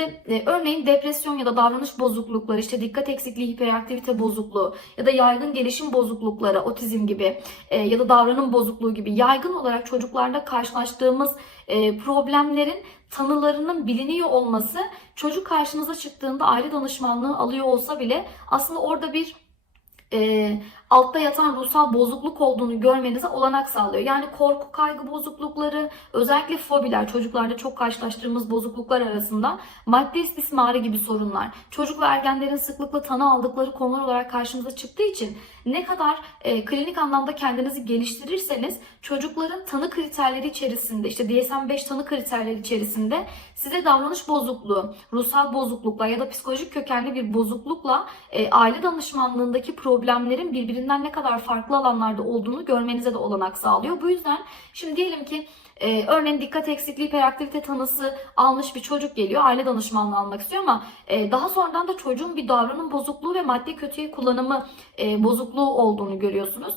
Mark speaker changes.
Speaker 1: Şimdi e, örneğin depresyon ya da davranış bozuklukları, işte dikkat eksikliği, hiperaktivite bozukluğu ya da yaygın gelişim bozuklukları, otizm gibi e, ya da davranım bozukluğu gibi yaygın olarak çocuklarda karşılaştığımız e, problemlerin tanılarının biliniyor olması çocuk karşınıza çıktığında aile danışmanlığı alıyor olsa bile aslında orada bir e, altta yatan ruhsal bozukluk olduğunu görmenize olanak sağlıyor. Yani korku, kaygı bozuklukları, özellikle fobiler, çocuklarda çok karşılaştığımız bozukluklar arasında madde istismarı gibi sorunlar, çocuk ve ergenlerin sıklıkla tanı aldıkları konular olarak karşımıza çıktığı için ne kadar e, klinik anlamda kendinizi geliştirirseniz çocukların tanı kriterleri içerisinde, işte DSM-5 tanı kriterleri içerisinde size davranış bozukluğu, ruhsal bozuklukla ya da psikolojik kökenli bir bozuklukla e, aile danışmanlığındaki problemlerin birbirinden ne kadar farklı alanlarda olduğunu görmenize de olanak sağlıyor. Bu yüzden şimdi diyelim ki e, örneğin dikkat eksikliği, hiperaktivite tanısı almış bir çocuk geliyor. Aile danışmanlığı almak istiyor ama e, daha sonradan da çocuğun bir davranım bozukluğu ve madde kötüye kullanımı e, bozukluğu olduğunu görüyorsunuz.